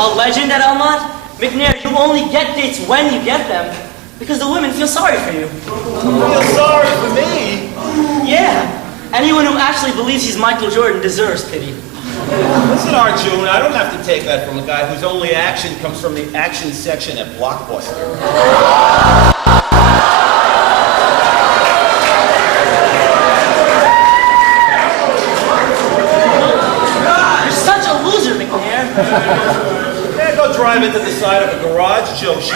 A legend at Elmont? McNair, you only get dates when you get them, because the women feel sorry for you. Feel sorry for me? Yeah. Anyone who actually believes he's Michael Jordan deserves pity. Listen, Arjun, I don't have to take that from a guy whose only action comes from the action section at Blockbuster. You're such a loser, McNair. Yeah, go drive into the side of a garage, Joshi.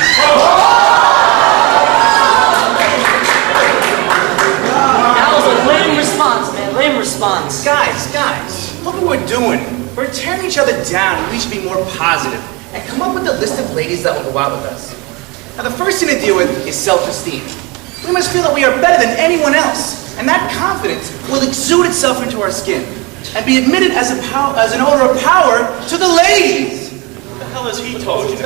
That was a lame response, man. Lame response. Guys, look what we're doing. We're tearing each other down, and we should be more positive and come up with a list of ladies that will go out with us. Now, the first thing to deal with is self-esteem. We must feel that we are better than anyone else, and that confidence will exude itself into our skin and be admitted as an odor of power to the ladies. What the hell has he told you?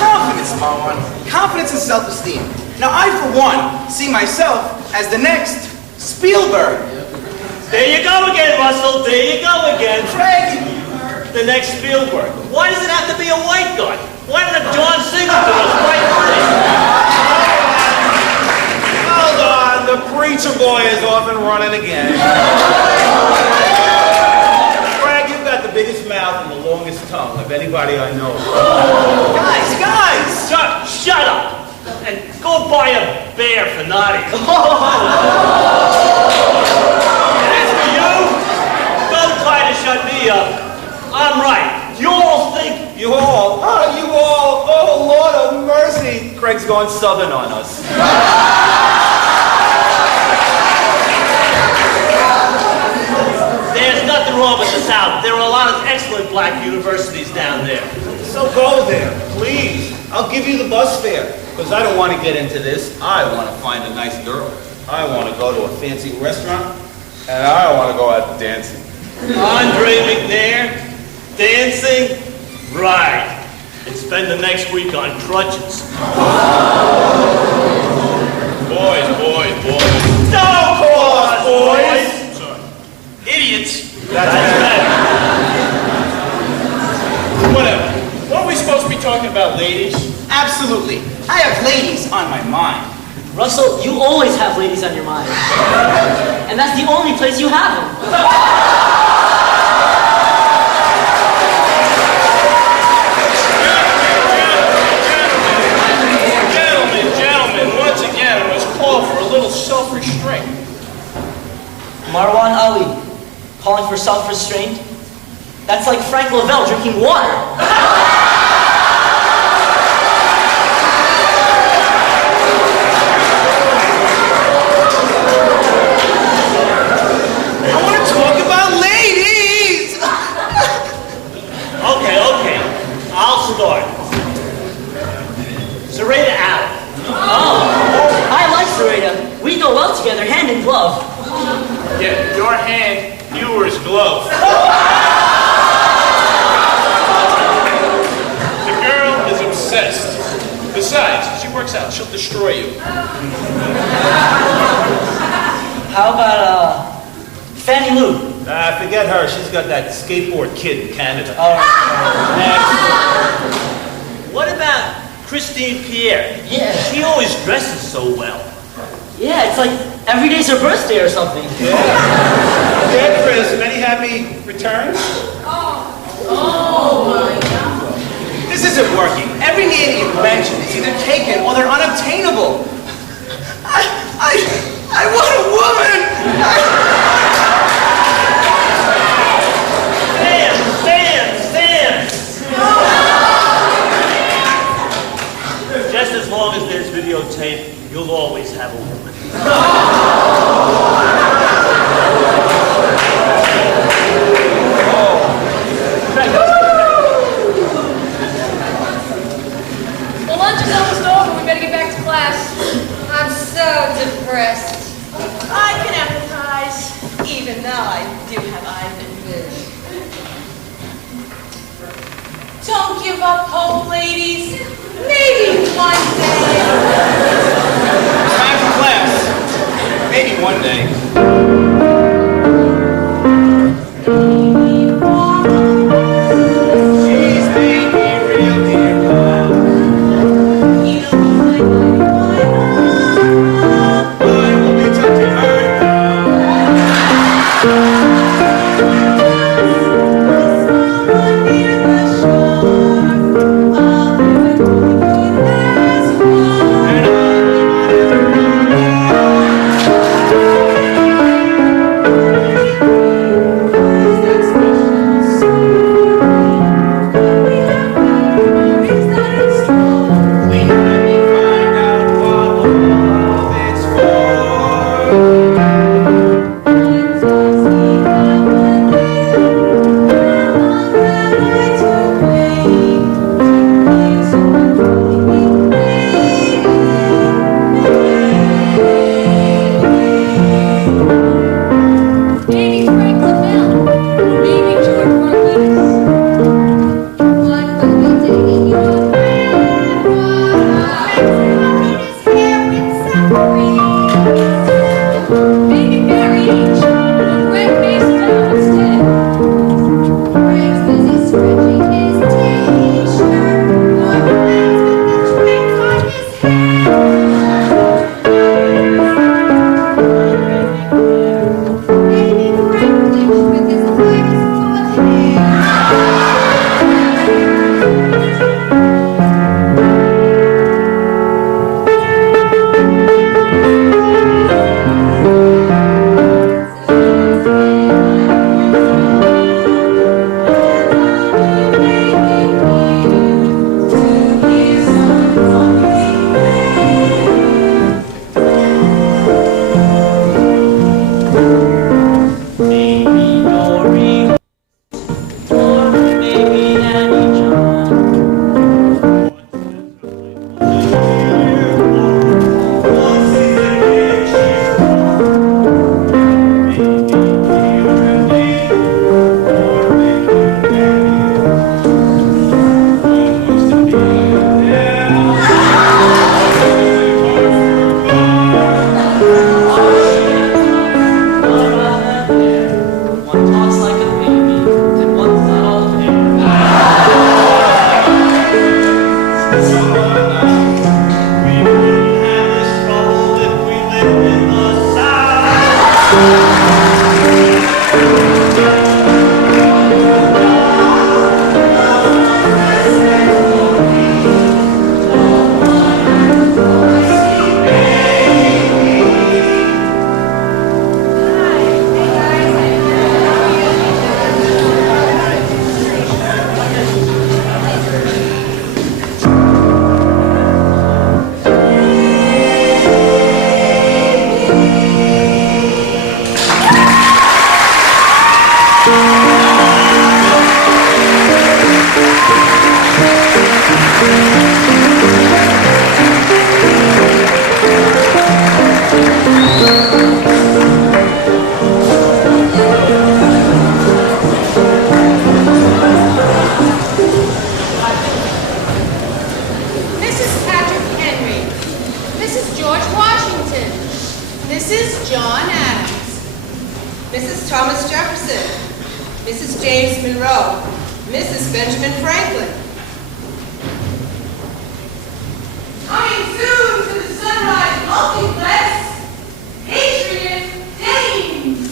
Confidence, small one. Confidence and self-esteem. Now, I, for one, see myself as the next Spielberg. There you go again, Russell. There you go again. Craig! The next Spielberg. Why does it have to be a white guy? Why didn't John Singleton was white pretty? Hold on, the preacher boy is off and running again. Craig, you've got the biggest mouth and the longest tongue of anybody I know. Guys! Shut up! And go buy a bear for Nadia. Shut me up. I'm right. You all think... You all? Oh, Lord of mercy. Craig's going southern on us. There's nothing wrong with the South. There are a lot of excellent black universities down there. So go there, please. I'll give you the bus fare. Because I don't want to get into this. I want to find a nice girl. I want to go to a fancy restaurant. And I want to go out dancing. Andre McNair, dancing? Right. And spend the next week on crutches. Boys. Don't call us boys! Sorry. Idiots. That's better. Whatever. Weren't we supposed to be talking about ladies? Absolutely. I have ladies on my mind. Russell, you always have ladies on your mind. And that's the only place you have them. Gentlemen, once again, I must call for a little self-restraint. Marwan Ali, calling for self-restraint? That's like Frank Lavelle drinking water. Okay. I'll start. Serena Allen. Oh, I like Serena. We go well together, hand in glove. Yeah, your hand, yours glove. The girl is obsessed. Besides, she works out. She'll destroy you. How about, Fannie Lou? Forget her. She's got that skateboard kid in Canada. What about Christine Pierre? Yeah. She always dresses so well. Yeah, it's like every day's her birthday or something. Yeah, Chris, many happy returns? Oh my God. This isn't working. Every name you mentioned is either taken or they're unobtainable. I want a woman! Stand! Just as long as there's videotape, you'll always have a woman. Well, lunch is almost over. We better get back to class. I'm so depressed. I can empathize, even though I do have eyes and vision. Don't give up hope, ladies. Maybe one day. Time for class. Maybe one day. Maybe one day. Thomas Jefferson, Mrs. James Monroe, Mrs. Benjamin Franklin. Coming soon to the Sunrise Multiplex, Patriot Dames.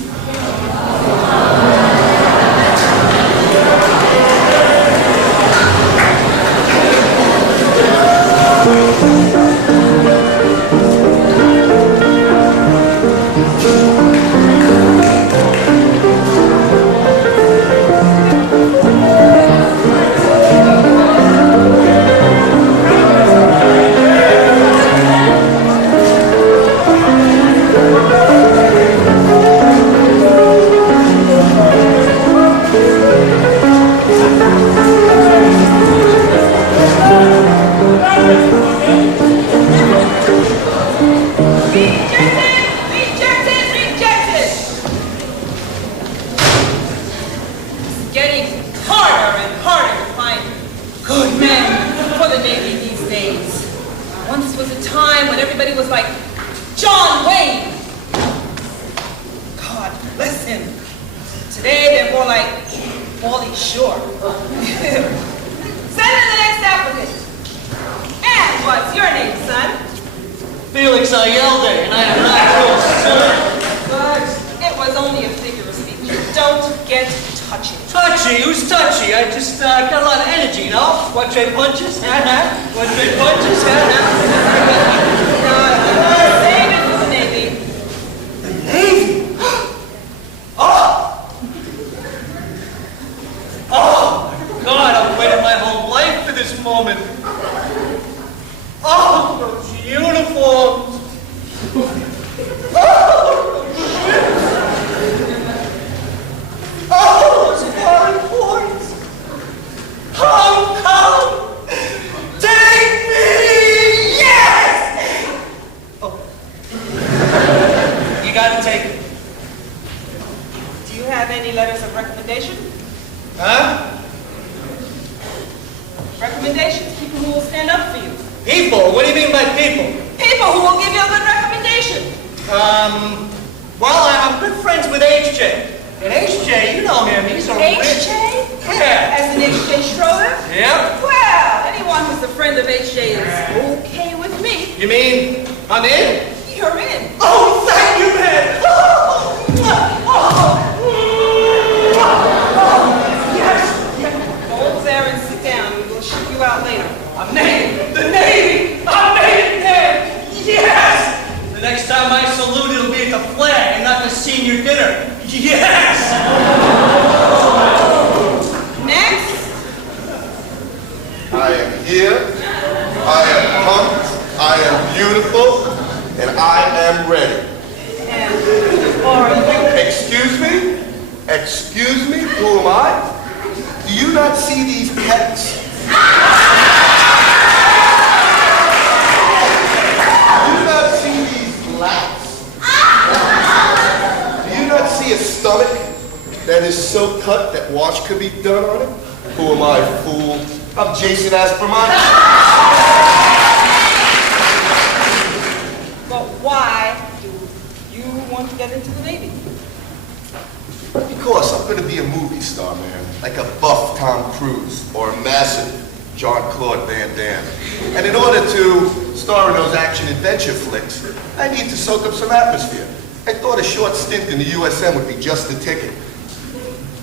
In the USM would be just the ticket.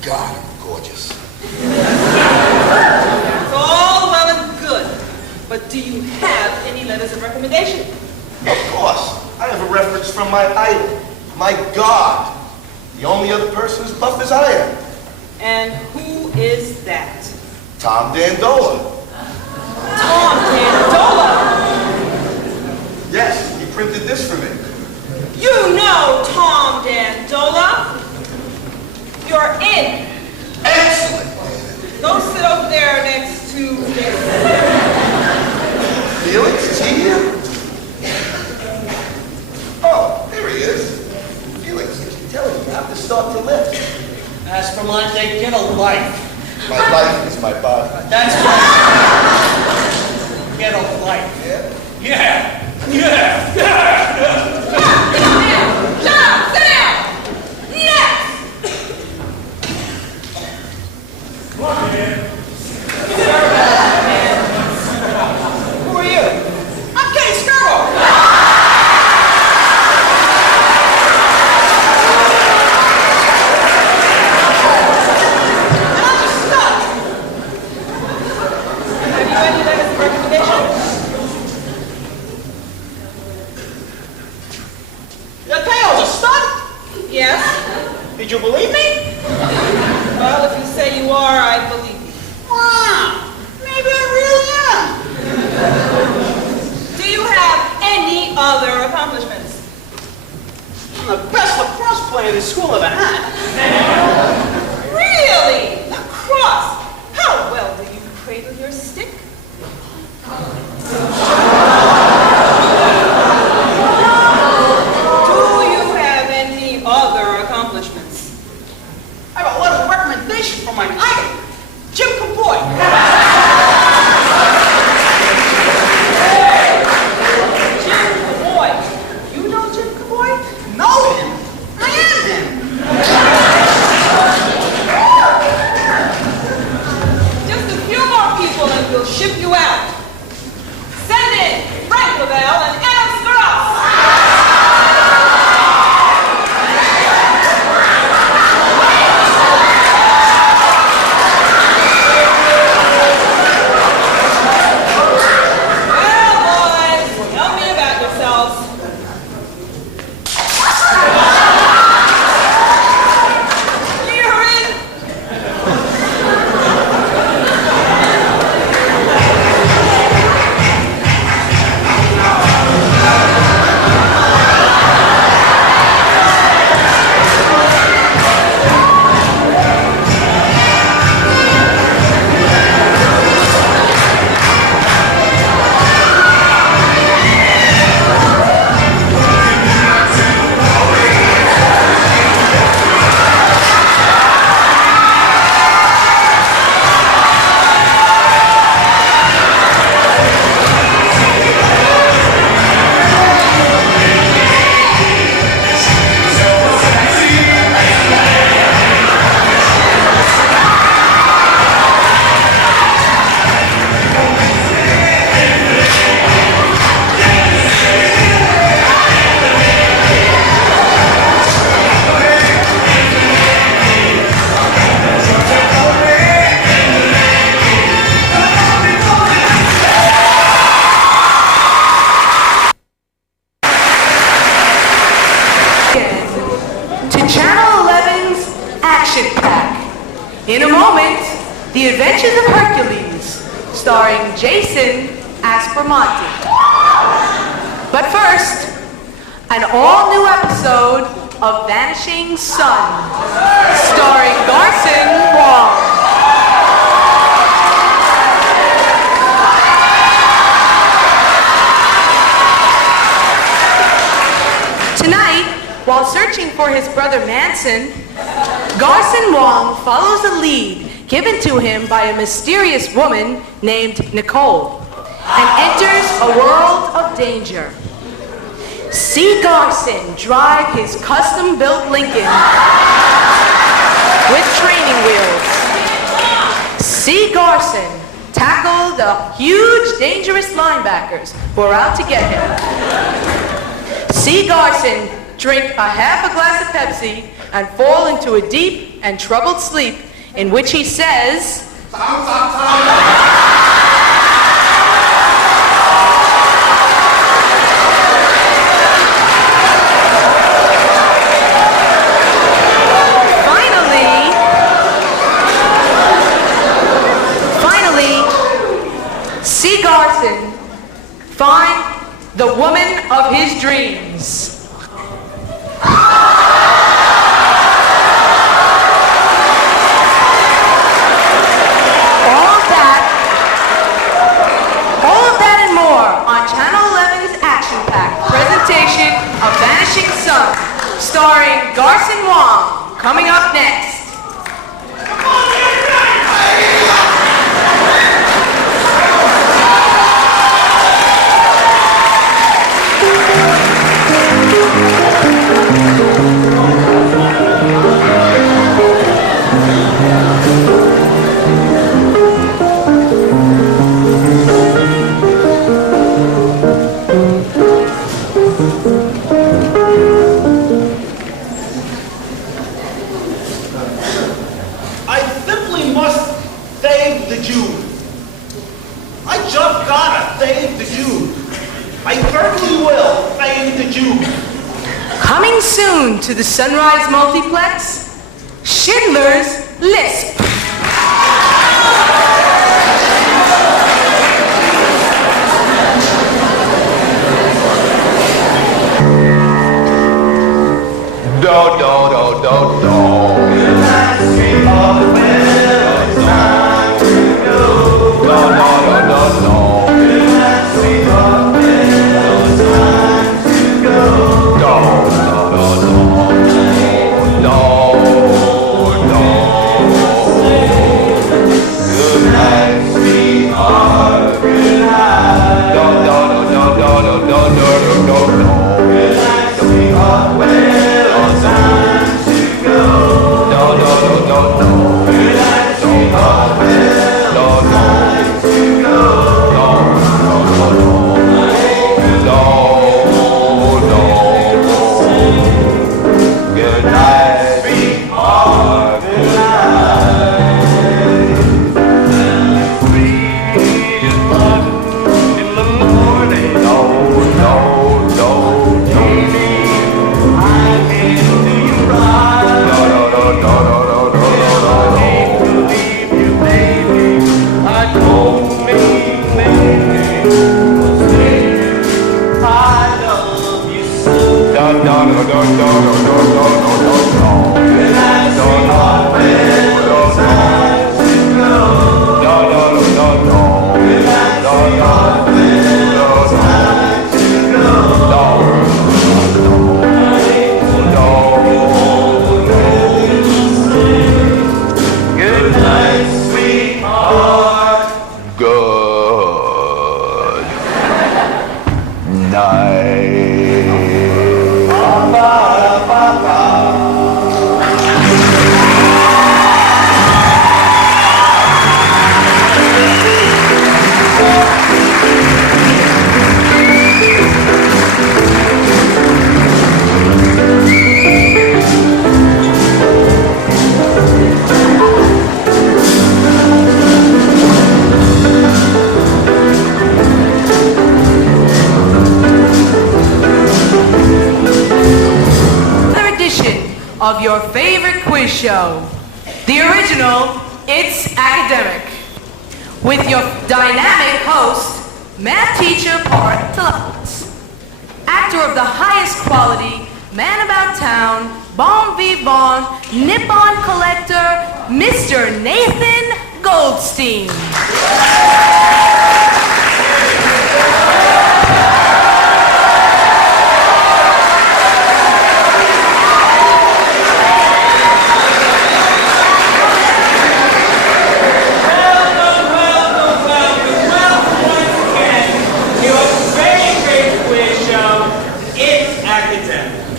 God, I'm gorgeous. It's all well and good, but do you have any letters of recommendation? Of course. I have a reference from my idol, my God. The only other person as buff as I am. And who is that? Tom Dandola. Tom Dandola? Yes, he printed this for me. You know Tom Dandola. You're in. Excellent. Go sit over there next to this. Felix, is he here? Oh, there he is. Felix, I keep telling you, you have to start to lift. As for Monte, get a life. My life is my body. That's right. Get a life. Yeah? Yeah. Yeah. Yeah. Shut up! Sit down! Next! Who are you? I'm Kenny Scarborough. And I'm just stuck. Have you any letters of recommendation? Your tail's a stud? Yes? Did you believe me? Well, if you say you are, I believe you. Wow, maybe I really am. Do you have any other accomplishments? I'm the best lacrosse player this school ever had. Really? Lacrosse? How well do you cradle your stick? Do you have any other accomplishments? I have a letter of recommendation from my idol, Jim Caboy. Jim Caboy. You know Jim Caboy? Know him? I am him. Just a few more people and we'll ship you out. Send in Frank Lavelle and Adam Sparrow. Well, boys, tell me about yourselves. You're in. To Channel 11's Action Pack. In a moment, The Adventures of Hercules, starring Jason Aspromonte. But first, an all-new episode of Vanishing Sun, starring Garson Wong. Tonight, while searching for his brother Manson, Garson Wong follows a lead given to him by a mysterious woman named Nicole and enters a world of danger. See Garson drive his custom-built Lincoln with training wheels. See Garson tackle the huge, dangerous linebackers who are out to get him. See Garson drink a half a glass of Pepsi and fall into a deep and troubled sleep in which he says, Finally, see Garson find the woman of his dreams. All of that and more on Channel 11's Action Pack presentation of Vanishing Sun, starring Garson Wong, coming up next. the Jew. I just gotta save the Jew. I certainly will save the Jew. Coming soon to the Sunrise Multiplex, Schindler's List. Do, do, do, do, do. Good night, sweetheart. Well, it's time to go. Do, do, do, do, do. Good night, sweetheart. Well, it's time to go. Do, do, do, do. Do, do. Good night, sweetheart. Good night. Do, do, do, do, do, do, do, do, do, do. Good night, sweetheart. Well, time to go. Do, do, do, do, do. Good night, sweetheart. Well, time to go. Do, do, do, do. Good night, sweetheart. Good night. Sweet is button in the morning. No, no, no, no. I can't do you right. No, no, no, no, no, no, no, no. I hate to leave you, baby. I don't mean maybe. Still, I love you so. No, no, no, no, no, no, no, no, no, no. Good night, sweetheart. Well, it's time to go. No, no, no, no, no. Good night, sweetheart. Well, it's time to go. No. Good night, sweetheart. Good night. Of your favorite quiz show, the original It's Academic, with your dynamic host, math teacher Perez, actor of the highest quality, man about town, bon vivant, Nippon collector, Mr. Nathan Goldstein.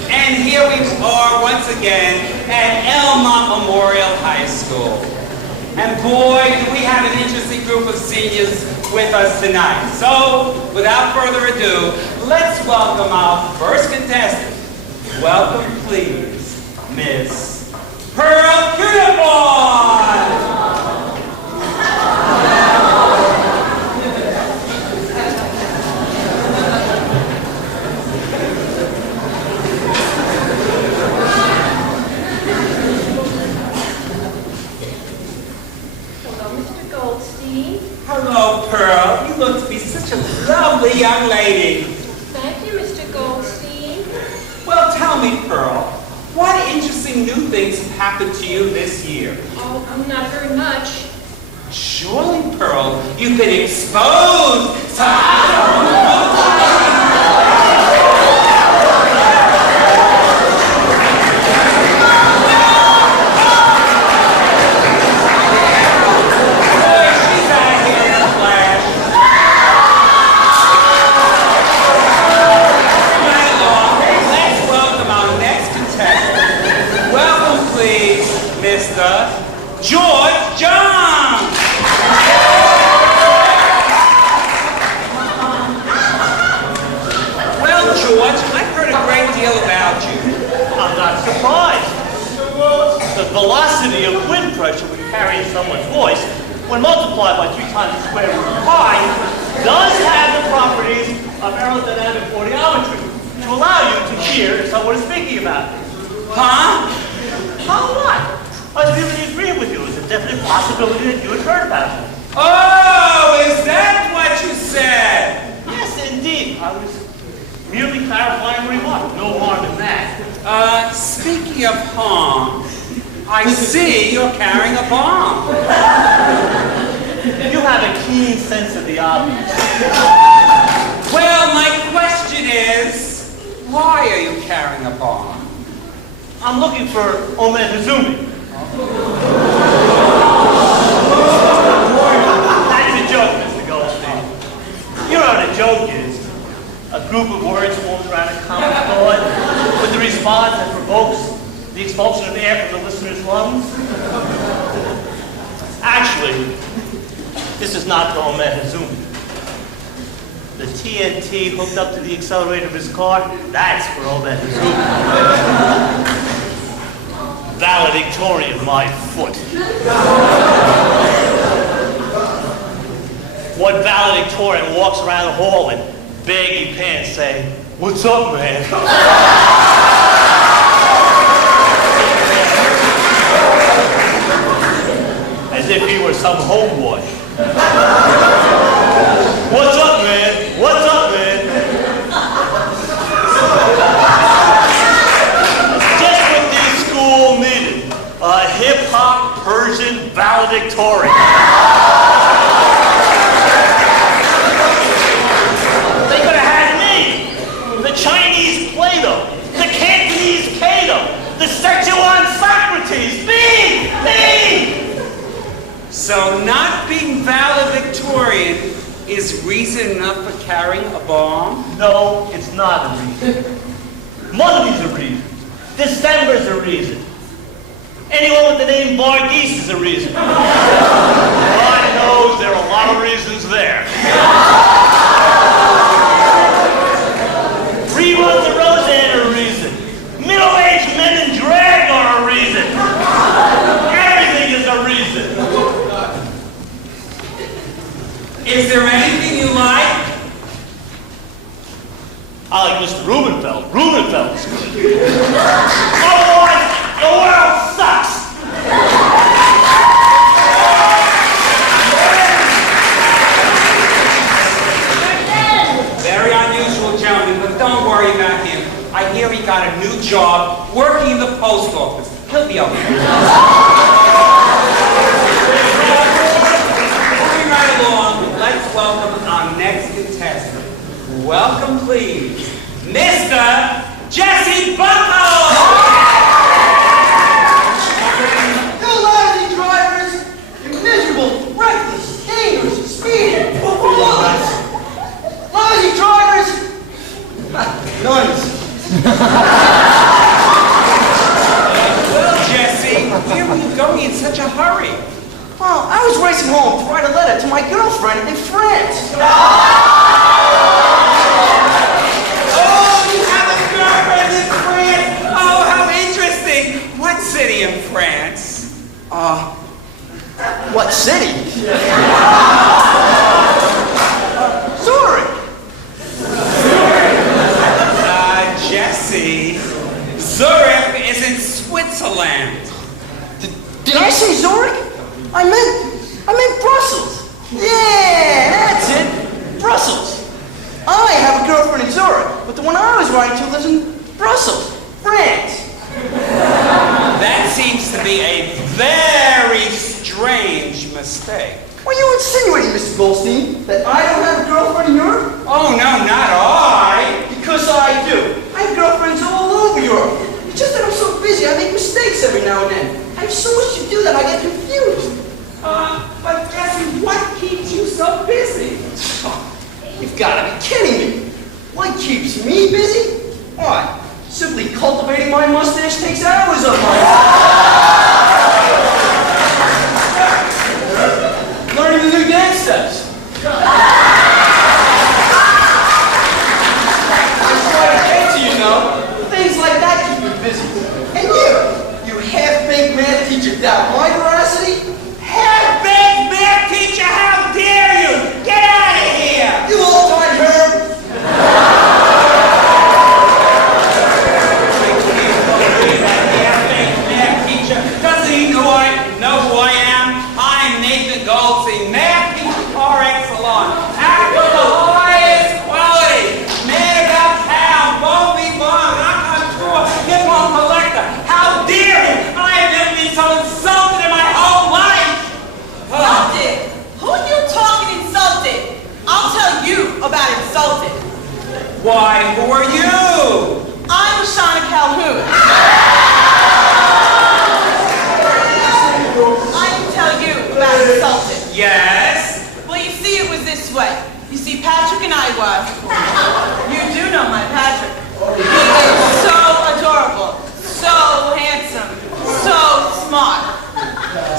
And here we are once again at Elmont Memorial High School. And boy, do we have an interesting group of seniors with us tonight. So, without further ado, let's welcome our first contestant. Welcome, please, Miss Pearl Uniform! Hello, Pearl. You look to be such a lovely young lady. Thank you, Mr. Goldstein. Well, tell me, Pearl, what interesting new things have happened to you this year? Oh, not very much. Surely, Pearl, you've been exposed to... George John! multiplied by 3 times the square root of pi does have the properties of aerodynamic audiometry to allow you to hear if someone is speaking about it. Huh? How what? I was really agreeing with you. It's a definite possibility that you had heard about it. Oh, is that what you said? Yes, indeed. I was merely clarifying a remark. No harm in that. Speaking of harm, I see you're carrying a bomb. You have a keen sense of the obvious. Well, my question is, why are you carrying a bomb? I'm looking for Omen Hizumi. That's a joke, Mr. Goldstein. You know what a joke is. A group of words formed around a common thought with the response that provokes the expulsion of air from the listener's lungs. Actually, this is not for Omen Hizumi. The TNT hooked up to the accelerator of his car, that's for Omen Hizumi. Valedictorian, my foot. What valedictorian walks around the hall in baggy pants saying, "What's up, man?" As if he were some homeboy. "What's up, man? What's up, man?" Just what this school needed. A hip-hop Persian valedictorian. They could have had me. The Chinese Plato. The Cantonese Cato. The Szechuan Socrates. Me! So not being valedictorian is reason enough for carrying a bomb? No, it's not a reason. Monday's a reason. December's a reason. Anyone with the name Varghese is a reason. God knows there are a lot of reasons there. Reruns of Roseanne are a reason. Middle-aged men in drag are a reason. Everything is a reason. Is there anything you like? I like Mr. Rubenfeld. Rubenfeld's good. Otherwise, the world sucks. Very unusual gentleman, but don't worry about him. I hear he got a new job working in the post office. He'll be okay. Moving right along, let's welcome our next contestant. Welcome, please, Mr. Jesse Buckle! You lousy drivers! You miserable, reckless, dangerous, speeding, foolish! Lousy drivers! Nuns! Well, Jesse, where were you going in such a hurry? Well, I was racing home to write a letter to my girlfriend in France. What city in France? What city? Zurich! Jesse, Zurich is in Switzerland. Did I say Zurich? I meant Brussels. Yeah, that's it. Brussels. I have a girlfriend in Zurich, but the one I was writing to lives in Brussels, France. That seems to be a very strange mistake. What are you insinuating, Mr. Goldstein? That I don't have a girlfriend in Europe? Oh, no, not I. Because I do. I have girlfriends all over Europe. It's just that I'm so busy, I make mistakes every now and then. I have so much to do that I get confused. But Jesse, what keeps you so busy? You've got to be kidding me. What keeps me busy? Why? Simply cultivating my mustache takes hours of my life. Learning the new dance steps. I'm trying to get to you know. Things like that keep me busy. And you half-baked math teacher doubt my veracity? Half-baked math teacher Goldstein, masterpiece par excellence, act of the highest quality, man about town, bon vivant, raconteur, hip-hop collector. How dare you? I have never been so insulted in my whole life. Insulted? Who are you talking insulted? I'll tell you about insulted. Why, who are you? I'm Shauna Calhoun. I can tell you about insulted. Yes? Well, you see, it was this way. You see, Patrick and I were. You do know my Patrick. He is so adorable, so handsome, so smart.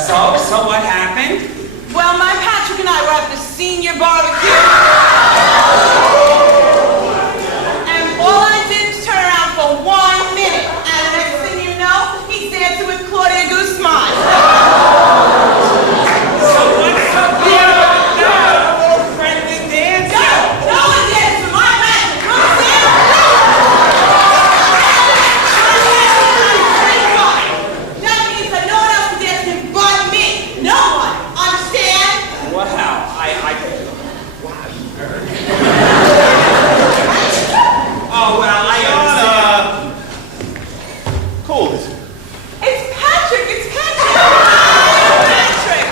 So what happened? Well, my Patrick and I were at the senior barbecue. And all I did was turn around for 1 minute. And the next thing you know, he's dancing with Claudia Guzman. So what's so good about that? A little friendly dance? No one dances with my Patrick. You understand? That means that no one else can dance with him but me. No one. Understand? Wow, oh, well, I understand. Cool, is it? It's Patrick. It's Patrick. Patrick.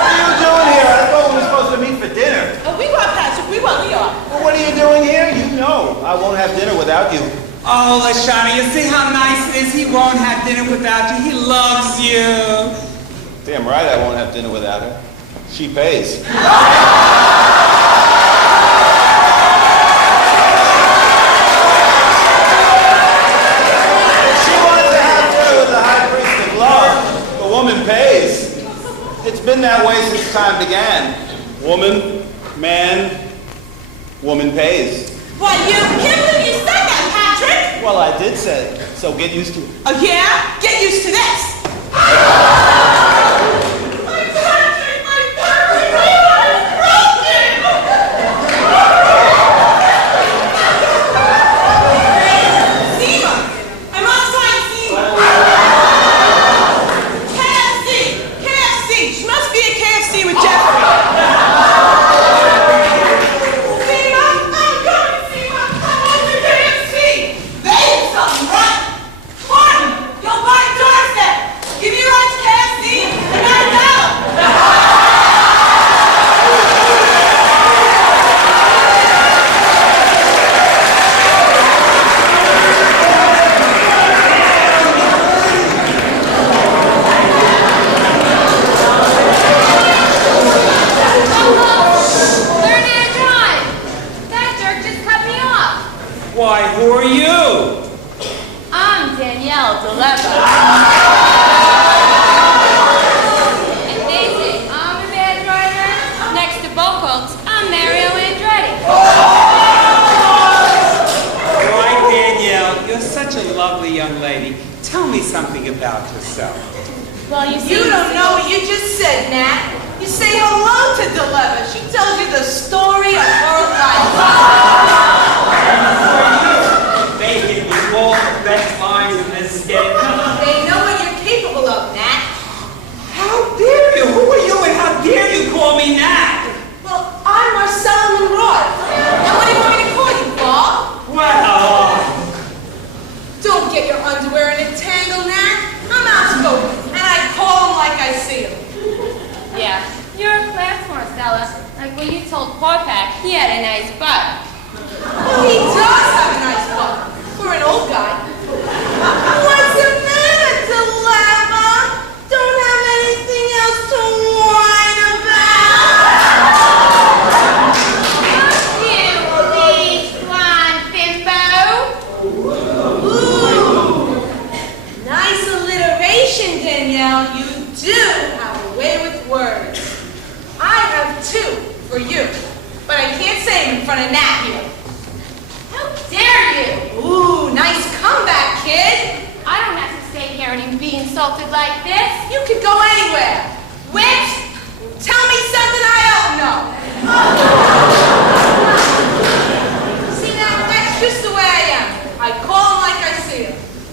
What are you doing here? I thought we were supposed to meet for dinner. Oh, we want Patrick. We want Leo. Well, what are you doing here? You know I won't have dinner without you. Oh, Lashana, you see how nice it is? He won't have dinner without you. He loves you. Damn right I won't have dinner without her. She pays. She wanted to have dinner with the high priest of love. The woman pays. It's been that way since time began. Woman, man, woman pays. What, you can't believe you said that, Patrick? Well, I did say it, so get used to it. Oh, yeah? Get used to this.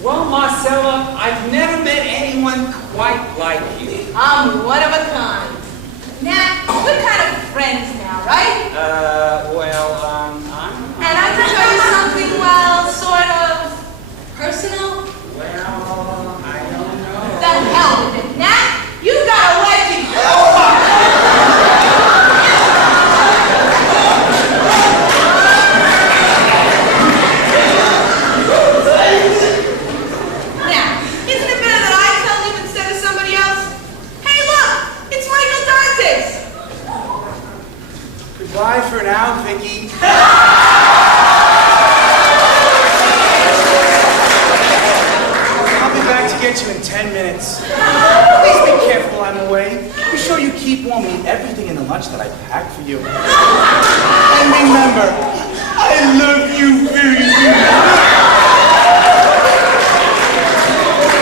Well, Marcella, I now, Vicky. I'll be back to get you in 10 minutes. Please be careful while I'm away. Be sure you keep warm and eat everything in the lunch that I packed for you. And remember, I love you very much.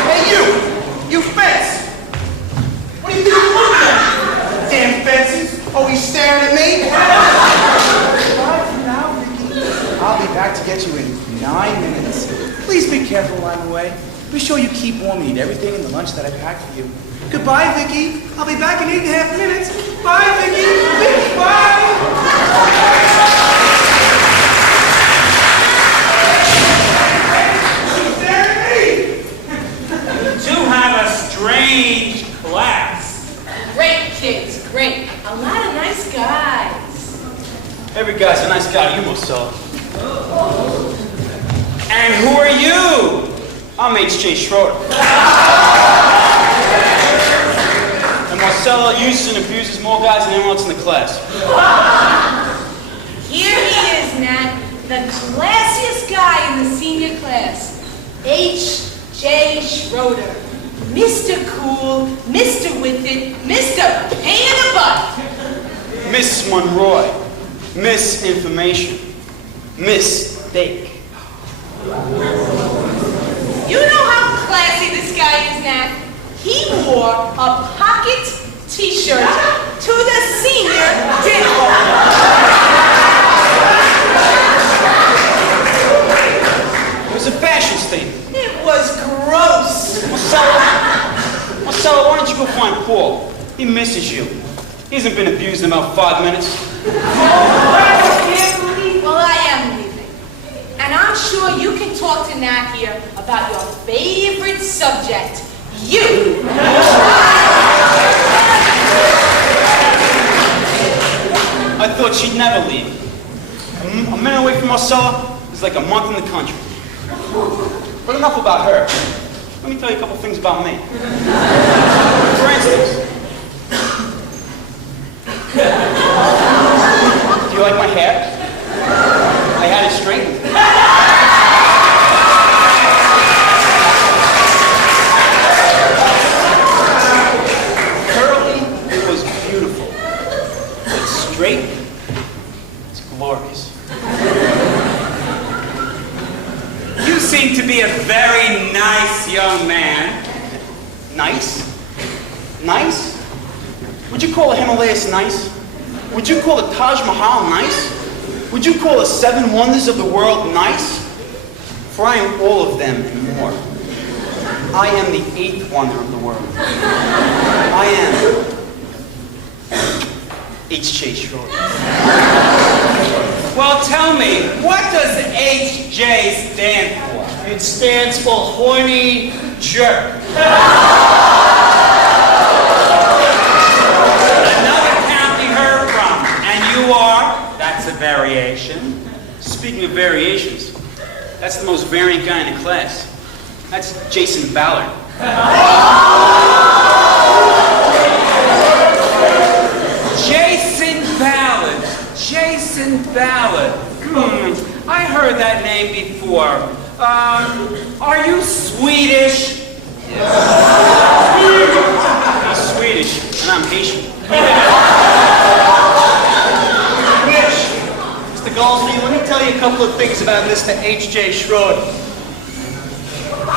Hey, you fence! What do you think you're looking at? Damn fences! Always staring at me? Bye for now, Vicky. I'll be back to get you in 9 minutes. Please be careful while I'm away. Be sure you keep warm and eat everything in the lunch that I packed for you. Goodbye, Vicky. I'll be back in 8.5 minutes. Bye, Vicky. Vicky, bye. You have a strange class. Great kids, great. A lot of nice guys. Every guy's a nice guy to you, Marcella. And who are you? I'm H.J. Schroeder. And Marcella uses and abuses more guys than anyone else in the class. Here he is, Nat, the classiest guy in the senior class. H.J. Schroeder. Mr. Cool, Mr. With It, Mr. Pain in the Butt. Miss Monroy. Miss Information. Mistake. You know how classy this guy is, Nat? He wore a pocket t-shirt to the senior dinner. It was a fashion statement. It was gross. Marcella, why don't you go find Paul? He misses you. He hasn't been abused in about 5 minutes. Well, I am leaving. And I'm sure you can talk to Nat here about your favorite subject, you. I thought she'd never leave. A minute away from Marcella is like a month in the country. But enough about her. Let me tell you a couple things about me. For instance, do you like my hair? I had it straightened. Curly, it was beautiful. But straight, it's glorious. You seem to be a very nice young man. Nice? Nice? Would you call the Himalayas nice? Would you call the Taj Mahal nice? Would you call the 7 wonders of the world nice? For I am all of them and more. I am the 8th wonder of the world. I am H.J. Schroeder. Well, tell me, what does HJ stand for? It stands for horny jerk. Another county heard from. And you are? That's a variation. Speaking of variations, that's the most variant guy in the class. That's Jason Ballard. Jason Ballard. Jason Ballard. I heard that name before. Are you Swedish? I'm Swedish, and I'm Haitian. Mr. Goldstein, let me tell you a couple of things about Mr. H.J. Schroeder.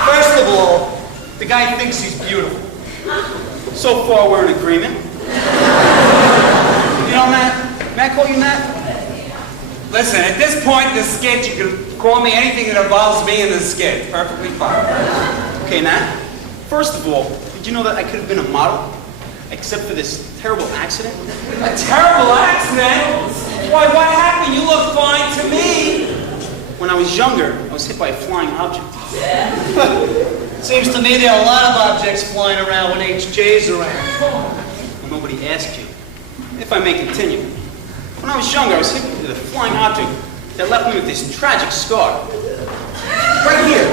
First of all, the guy thinks he's beautiful. So far, we're in agreement. You know, Matt? May I call you Matt? Listen, at this point in the skit, you can call me anything that involves me in the skit. Perfectly fine. Okay, Matt. First of all, did you know that I could have been a model? Except for this terrible accident? A terrible accident? Why, what happened? You look fine to me. When I was younger, I was hit by a flying object. Seems to me there are a lot of objects flying around when HJ's around. Well, nobody asked you. If I may continue. When I was younger, I was hit with a flying object that left me with this tragic scar. Right here.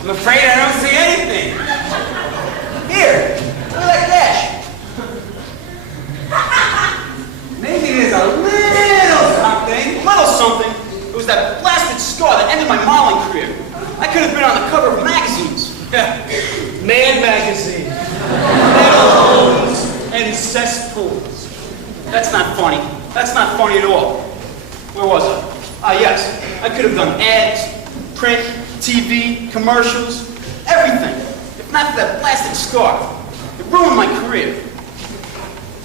I'm afraid I don't see anything. Here. Look at that gash. that blasted scar that ended my modeling career. I could have been on the cover of magazines. Mad Magazine. Metal homes and cesspools. That's not funny. That's not funny at all. Where was I? Yes. I could have done ads, print, TV, commercials, everything. If not for that blasted scar. It ruined my career.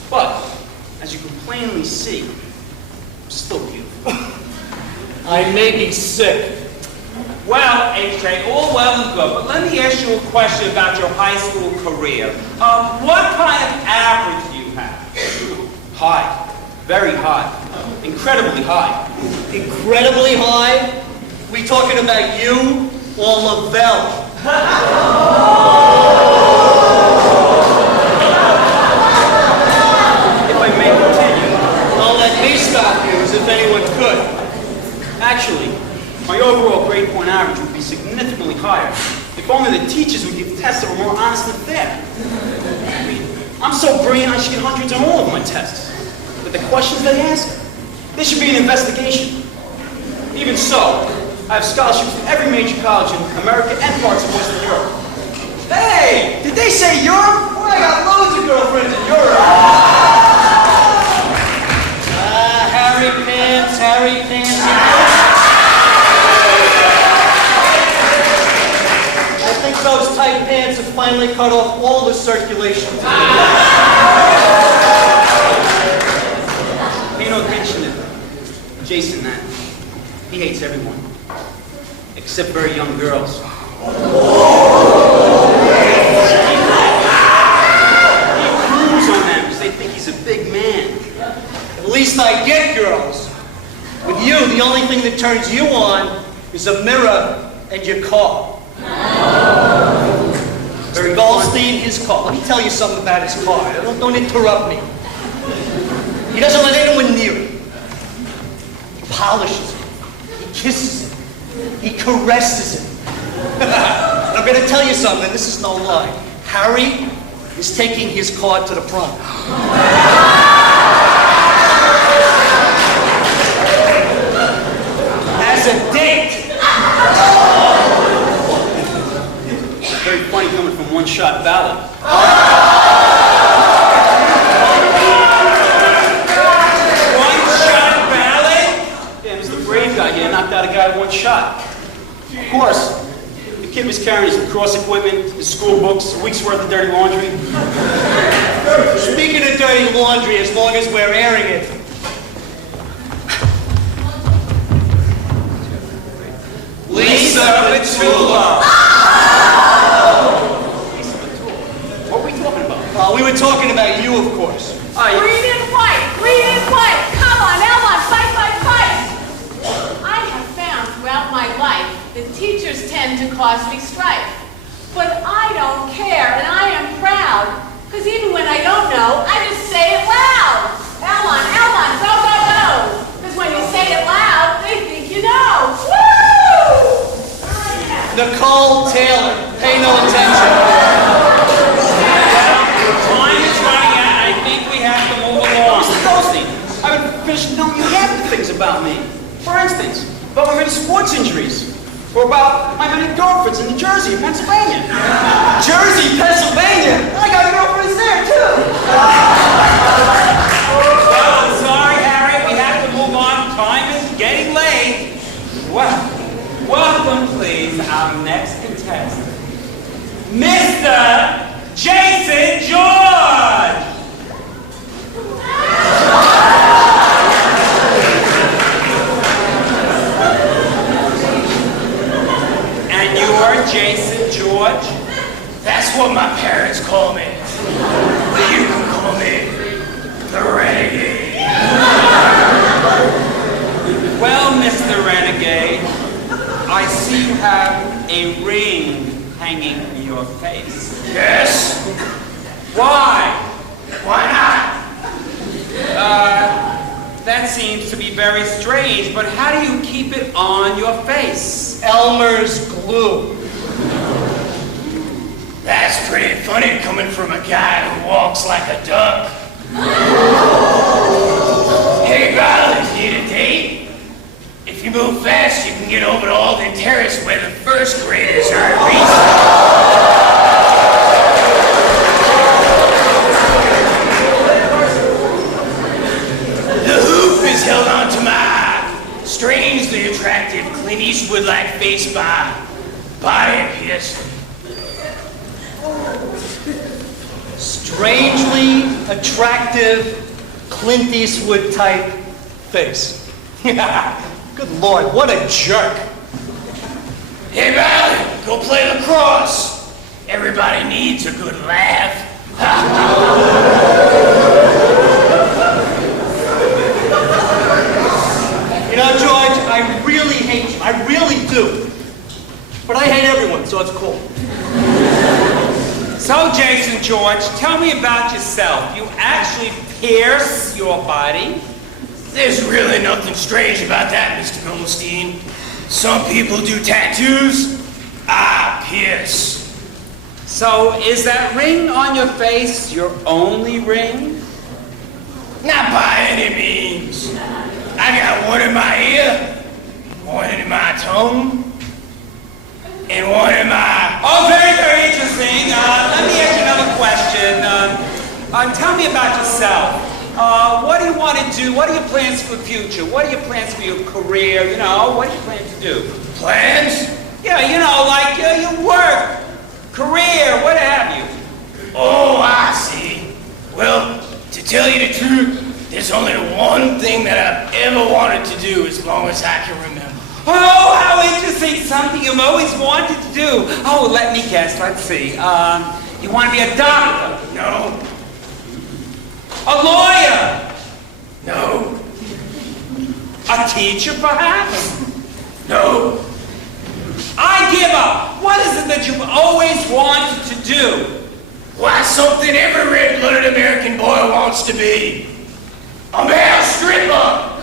But, as you can plainly see, I'm still beautiful. I may be sick. Well, HJ, all well and good, but let me ask you a question about your high school career. What kind of average do you have? High. Very high. Incredibly high. Incredibly high? We talking about you or Lavelle? If I may continue. I'll let me stop you as if anyone could. Actually, my overall grade point average would be significantly higher if only the teachers would give tests that were more honest and fair. I mean, I'm so brilliant I should get hundreds on all of my tests. But the questions they ask, there should be an investigation. Even so, I have scholarships from every major college in America and parts of Western Europe. Hey, did they say Europe? Well, I got loads of girlfriends in Europe. Harry Pants, Harry Pants. I think those tight pants have finally cut off all the circulation. Pay no attention to Jason, that. He hates everyone. Except very young girls. He crews on them because they think he's a big man. At least I get girls. With you, the only thing that turns you on is a mirror and your car. Mr. Goldstein, his car. Let me tell you something about his car. Don't interrupt me. He doesn't let anyone near it. He polishes it. He kisses it. He caresses it. I'm going to tell you something. This is no lie. Harry is taking his car to the prom. As a date. Very funny coming from one-shot ballad. One-shot ballad? Yeah, it was the brave guy here knocked out a guy with one shot. Of course, the kid was carrying his lacrosse equipment, his school books, a week's worth of dirty laundry. Speaking of dirty laundry, as long as we're airing it. Lisa Petula. What were we talking about? We were talking about you, of course. Green and white, green and white. Come on, Elmont, fight, fight, fight. I have found throughout my life that teachers tend to cause me strife. But I don't care, and I am proud. Because even when I don't know, I just say it loud. Elmont, Elmont, go, go, go. Because when you say it loud, they think you know. Woo! Nicole Taylor, pay no attention. Time is running out. I think we have to move along. Mr. Goldstein, I would finish telling you half the things about me. For instance, about my many sports injuries. Or about my many girlfriends in New Jersey and Pennsylvania. Jersey, Pennsylvania. I got girlfriends there too. Well, I'm sorry, Harry. We have to move on. Time is getting late. Well, welcome, please, our next contestant, Mr. Jason George. And you're Jason George? That's what my parents call me. You can call me the Renegade. Well, Mr. Renegade, I see you have a ring hanging in your face. Yes? Why? Why not? That seems to be very strange, but how do you keep it on your face? Elmer's glue. That's pretty funny coming from a guy who walks like a duck. Hey, fellas, need a date? If you move fast, you can get over to Alden Terrace where the first graders are at recess. The hoop is held onto my strangely attractive Clint Eastwood-like face by body piercing. Strangely attractive Clint Eastwood type face. Good Lord, what a jerk. Hey, Valley, go play lacrosse. Everybody needs a good laugh. You know, George, I really hate you. I really do. But I hate everyone, so it's cool. So, Jason George, tell me about yourself. You actually pierce your body? There's really nothing strange about that, Mr. Goldstein. Some people do tattoos. I pierce. So, is that ring on your face your only ring? Not by any means. I got one in my ear, one in my tongue, and one in my... Oh, very, very interesting. Let me ask you another question. Tell me about yourself. What do you want to do? What are your plans for the future? What are your plans for your career? You know, what do you plan to do? Plans? Yeah, you know, like your work, career, what have you. Oh, I see. Well, to tell you the truth, there's only one thing that I've ever wanted to do as long as I can remember. Oh, how interesting. Something you've always wanted to do. Oh, let me guess. Let's see. You want to be a doctor? No. A lawyer? No. A teacher, perhaps? No. I give up. What is it that you've always wanted to do? Why, something every red-blooded American boy wants to be. A male stripper.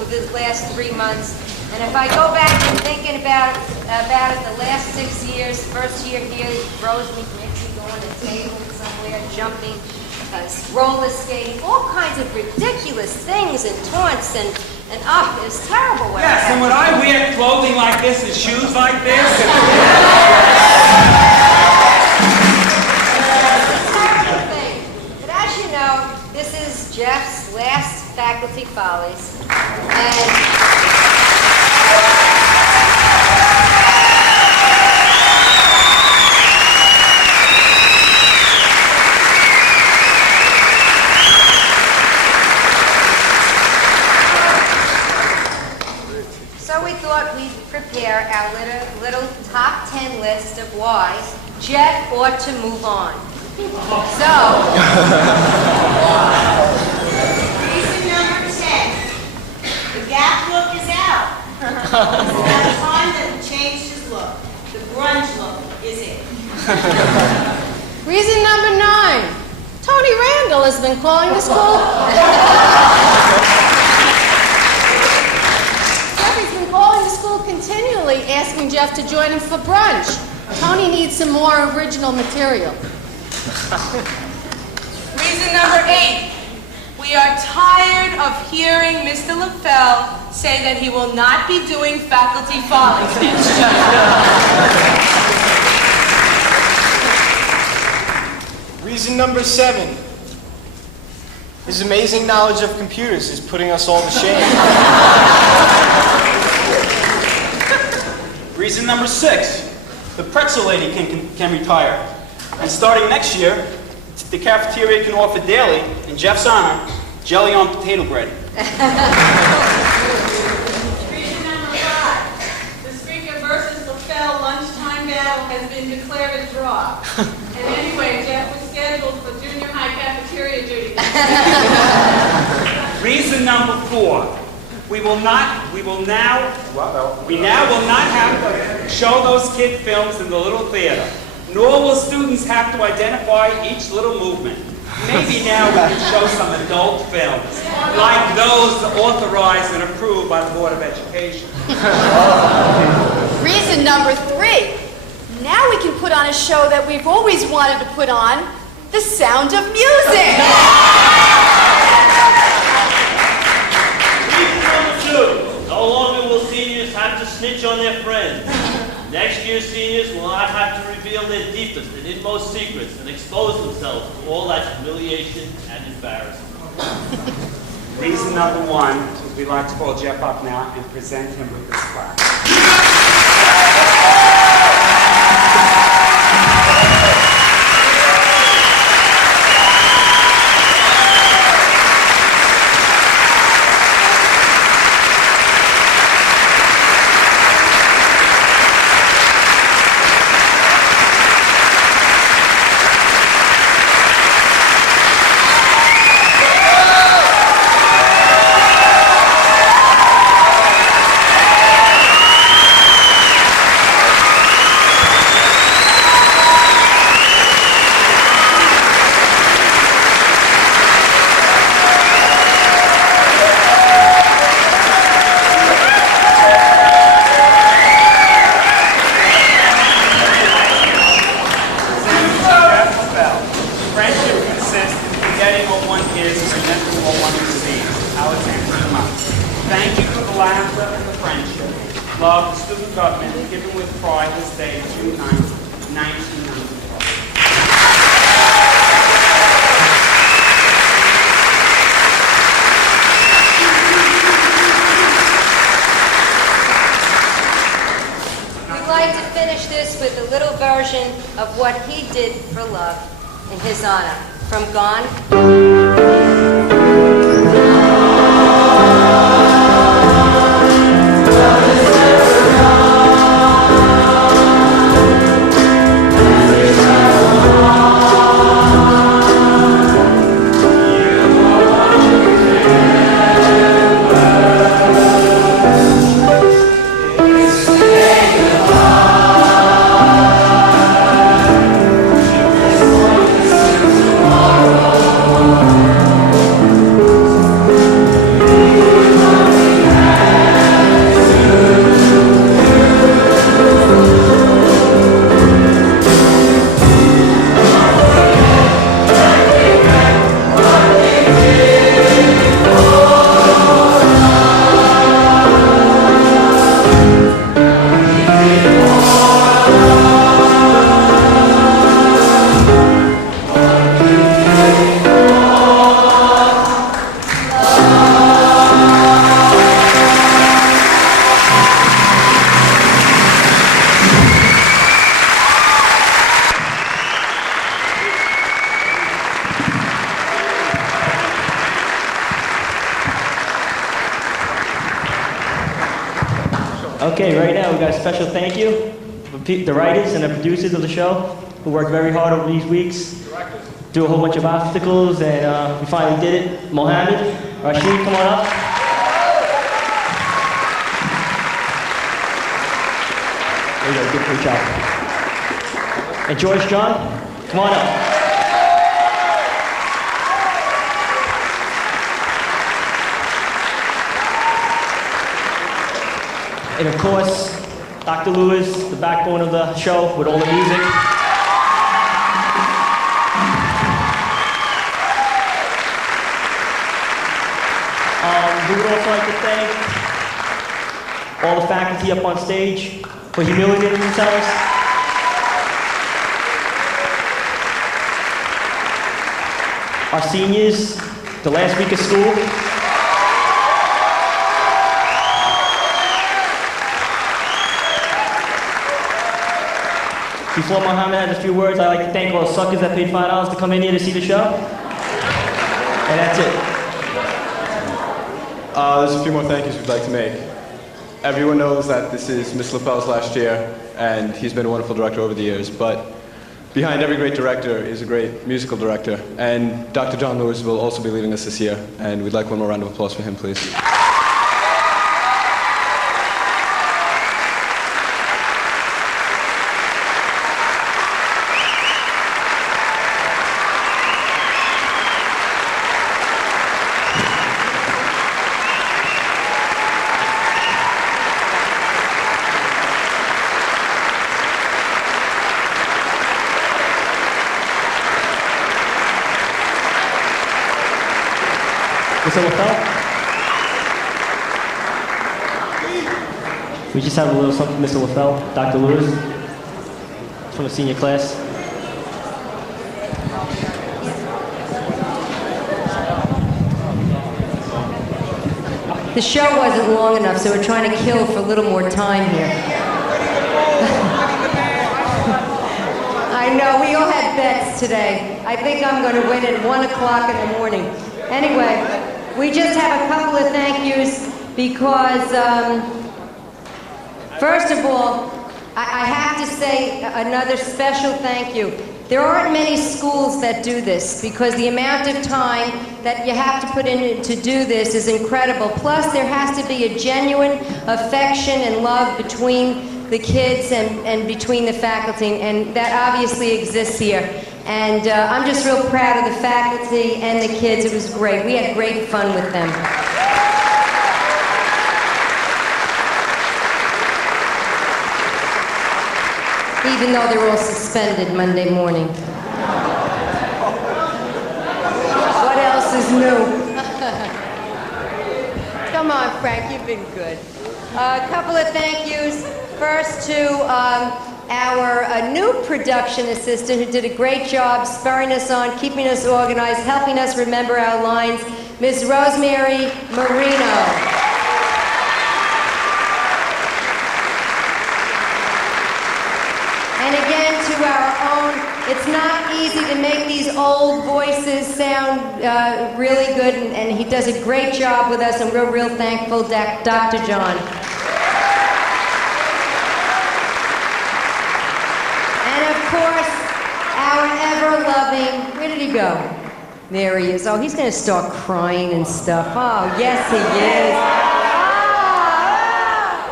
for the last 3 months. And if I go back and thinking about it the last 6 years, first year here, he throws me, makes me go on a table somewhere, jumping, roller skating, all kinds of ridiculous things and taunts and it was terrible. Yes, and when I wear clothing like this and shoes like this, But as you know, this is Jeff's last faculty Follies. And so we thought we'd prepare our little top 10 list of why Jeff ought to move on. So, Reason number 10. The Gap look is out. It's about time that he changed his look. The grunge look is it. Reason number 9. Tony Randall has been calling the school. He's been calling the school continually, asking Jeff to join him for brunch. Tony needs some more original material. Reason number 8. We are tired of hearing Mr. LaFell say that he will not be doing faculty Follies next year. Reason number 7. His amazing knowledge of computers is putting us all to shame. Reason number 6. The pretzel lady can retire. And starting next year, the cafeteria can offer daily, in Jeff's honor, jelly on potato bread. Reason number 5. The Scricca versus LaFell lunchtime battle has been declared a draw. And anyway, Jeff was scheduled for junior high cafeteria duty. reason number 4. We now will not have to show those kid films in the little theater. Nor will students have to identify each little movement. Maybe now we can show some adult films, like those authorized and approved by the Board of Education. Reason number 3. Now we can put on a show that we've always wanted to put on, The Sound of Music. Reason number 2. No longer will seniors have to snitch on their friends. Next year's seniors will not have to reveal their deepest and inmost secrets and expose themselves to all that humiliation and embarrassment. Reason number 1 is we'd like to call Jeff up now and present him with this plaque. Love, student government, given with pride this day, June 9, 1994. we'd like to finish this with a little version of what he did for love in his honor. From Gone. Tomorrow Okay, right now we got a special thank you for the writers and the producers of the show who worked very hard over these weeks. Do a whole bunch of obstacles, and we finally did it. Mohammed, Rashid, come on up. There you go, good job. And George John, come on up. And of course, Dr. Lewis, the backbone of the show with all the music. We would also like to thank all the faculty up on stage for humiliating themselves. Our seniors, the last week of school. Before Mohammed has a few words, I'd like to thank all the suckers that paid $5 to come in here to see the show. And that's it. There's a few more thank yous we'd like to make. Everyone knows that this is Mr. LaFell's last year, and he's been a wonderful director over the years, but behind every great director is a great musical director, and Dr. John Lewis will also be leaving us this year, and we'd like one more round of applause for him, please. Mr. LaFell? We just have a little something from Mr. LaFell, Dr. Lewis, from the senior class. The show wasn't long enough, so we're trying to kill for a little more time here. I know, we all had bets today. I think I'm going to win at 1 o'clock in the morning. Anyway, we just have a couple of thank yous because, first of all, I have to say another special thank you. There aren't many schools that do this because the amount of time that you have to put in to do this is incredible. Plus, there has to be a genuine affection and love between the kids and between the faculty, and that obviously exists here. And I'm just real proud of the faculty and the kids. It was great. We had great fun with them. Even though they were all suspended Monday morning. What else is new? Come on, Frank, you've been good. A couple of thank yous. First to our new production assistant who did a great job spurring us on, keeping us organized, helping us remember our lines, Ms. Rosemary Marino. And again, to our own, it's not easy to make these old voices sound really good, and he does a great job with us, and we're real thankful, Dr. John. And of course, our ever-loving, where did he go? There he is. Oh, he's going to start crying and stuff. Oh, yes, he is.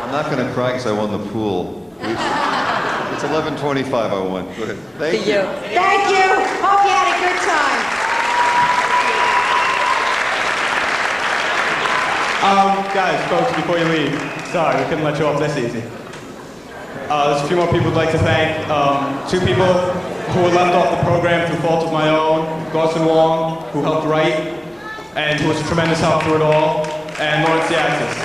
I'm not going to cry because I won the pool. It's 11:25 I won. Go ahead. Thank you. Thank you. Hope you had a good time. Guys, folks, before you leave, sorry, we couldn't let you off this easy. There's a few more people I'd like to thank. Two people who were left off the program through fault of my own. Garson Wong, who helped write, and who was a tremendous help through it all, and Lawrence Yaxis.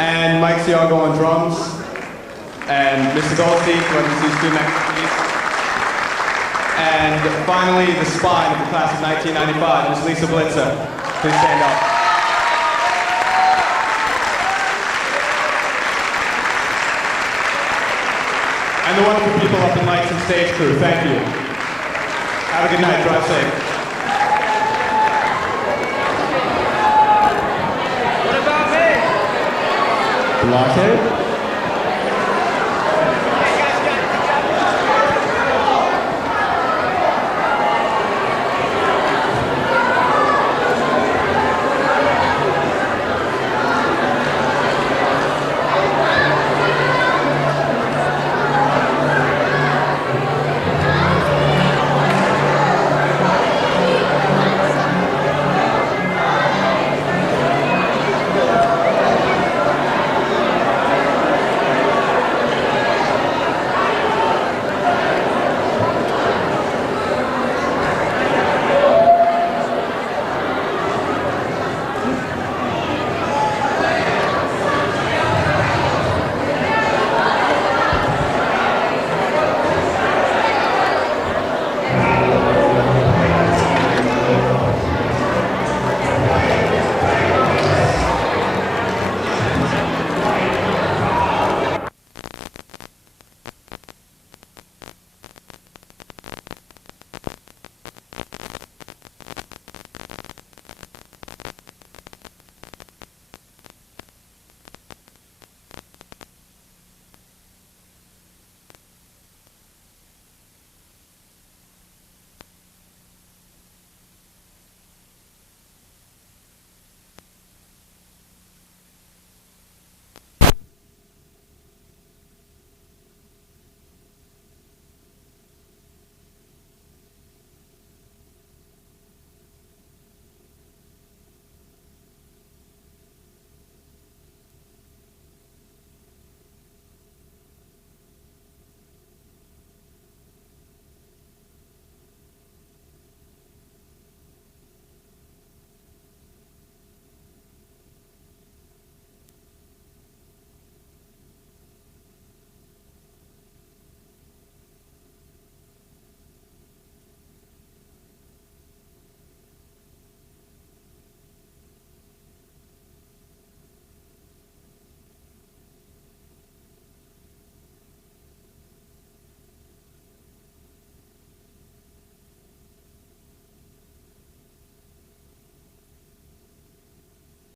And Mike Ciago on drums, and Mr. Goldstein, who I can see student activities. And finally, the spine of the class of 1995, Ms. Lisa Blitzer. Please stand up. And the wonderful people up in lights and stage crew, thank you. Have a good night, drive safe. Blockhead?